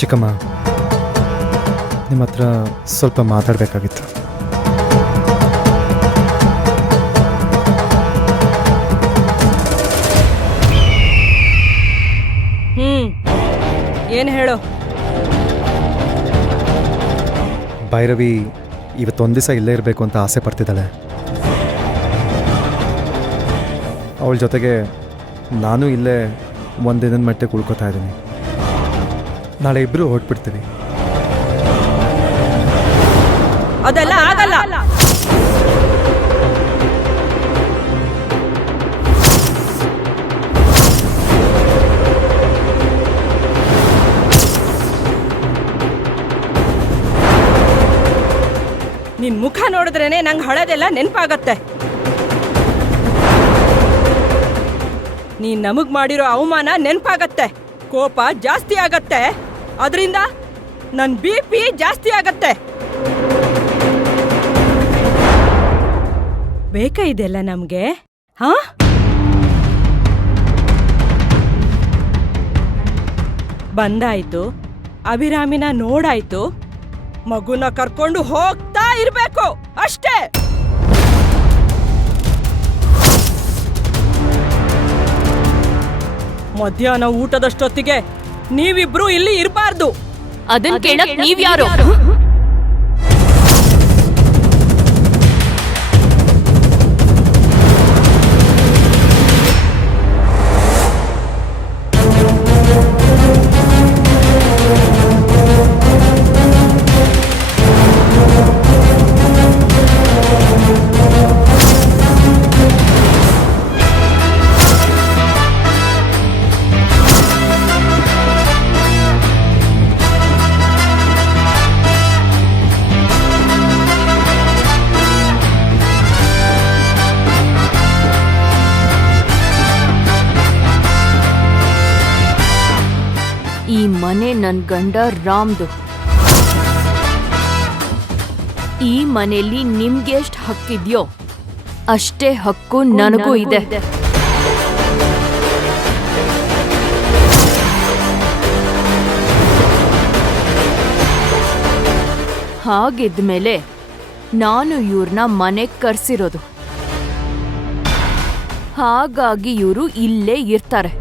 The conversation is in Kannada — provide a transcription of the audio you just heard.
ಚಿಕ್ಕಮ್ಮ, ನಿಮ್ಮ ಹತ್ರ ಸ್ವಲ್ಪ ಮಾತಾಡಬೇಕಾಗಿತ್ತು. ಏನು ಹೇಳು? ಭೈರವಿ ಇವತ್ತೊಂದು ದಿವಸ ಇಲ್ಲೇ ಇರಬೇಕು ಅಂತ ಆಸೆ ಪಡ್ತಿದ್ದಾಳೆ. ಅವಳ ಜೊತೆಗೆ ನಾನು ಇಲ್ಲೇ ಒಂದಿನದ ಮಟ್ಟಿಗೆ ಉಳ್ಕೋತಾ ಇದ್ದೀನಿ. ನಾಳೆ ಇಬ್ಬರು ಹೊರಟ್ಬಿಡ್ತೀವಿ. ಅದೆಲ್ಲ ಆಗಲ್ಲ. ನಿನ್ ಮುಖ ನೋಡಿದ್ರೇನೆ ನಂಗೆ ಹಳದೆಲ್ಲ ನೆನಪಾಗತ್ತೆ. ನೀನ್ ನಮಗ್ ಮಾಡಿರೋ ಅವಮಾನ ನೆನಪಾಗತ್ತೆ. ಕೋಪ ಜಾಸ್ತಿ ಆಗತ್ತೆ. ಅದರಿಂದ ನನ್ BP ಜಾಸ್ತಿ ಆಗತ್ತೆ. ಬೇಕಾ ಇದೆಲ್ಲ ನಮ್ಗೆ? ಹಾ, ಬಂದಾಯ್ತು, ಅಭಿರಾಮಿನ ನೋಡಾಯ್ತು, ಮಗುನ ಕರ್ಕೊಂಡು ಹೋಗ್ತಾ ಇರ್ಬೇಕು ಅಷ್ಟೇ. ಮಧ್ಯಾಹ್ನ ಊಟದಷ್ಟೊತ್ತಿಗೆ ನೀವಿಬ್ರು ಇಲ್ಲಿ ಇರಬಾರ್ದು. ಅದನ್ನ ಕೇಳಕ್ ನೀವ್ಯಾರು? ಈ ಮನೆ ನನ್ ಗಂಡ ರಾಮ್ದು. ಈ ಮನೆಯಲ್ಲಿ ನಿಮ್ಗೆ ಎಷ್ಟು ಹಕ್ಕಿದ್ಯೋ ಅಷ್ಟೇ ಹಕ್ಕು ನನಗೂ ಇದೆ. ಹಾಗಿದ್ಮೇಲೆ ನಾನು ಇವ್ರನ್ನ ಮನೆಗೆ ಕರ್ಸಿರೋದು. ಹಾಗಾಗಿ ಇವರು ಇಲ್ಲೇ ಇರ್ತಾರೆ.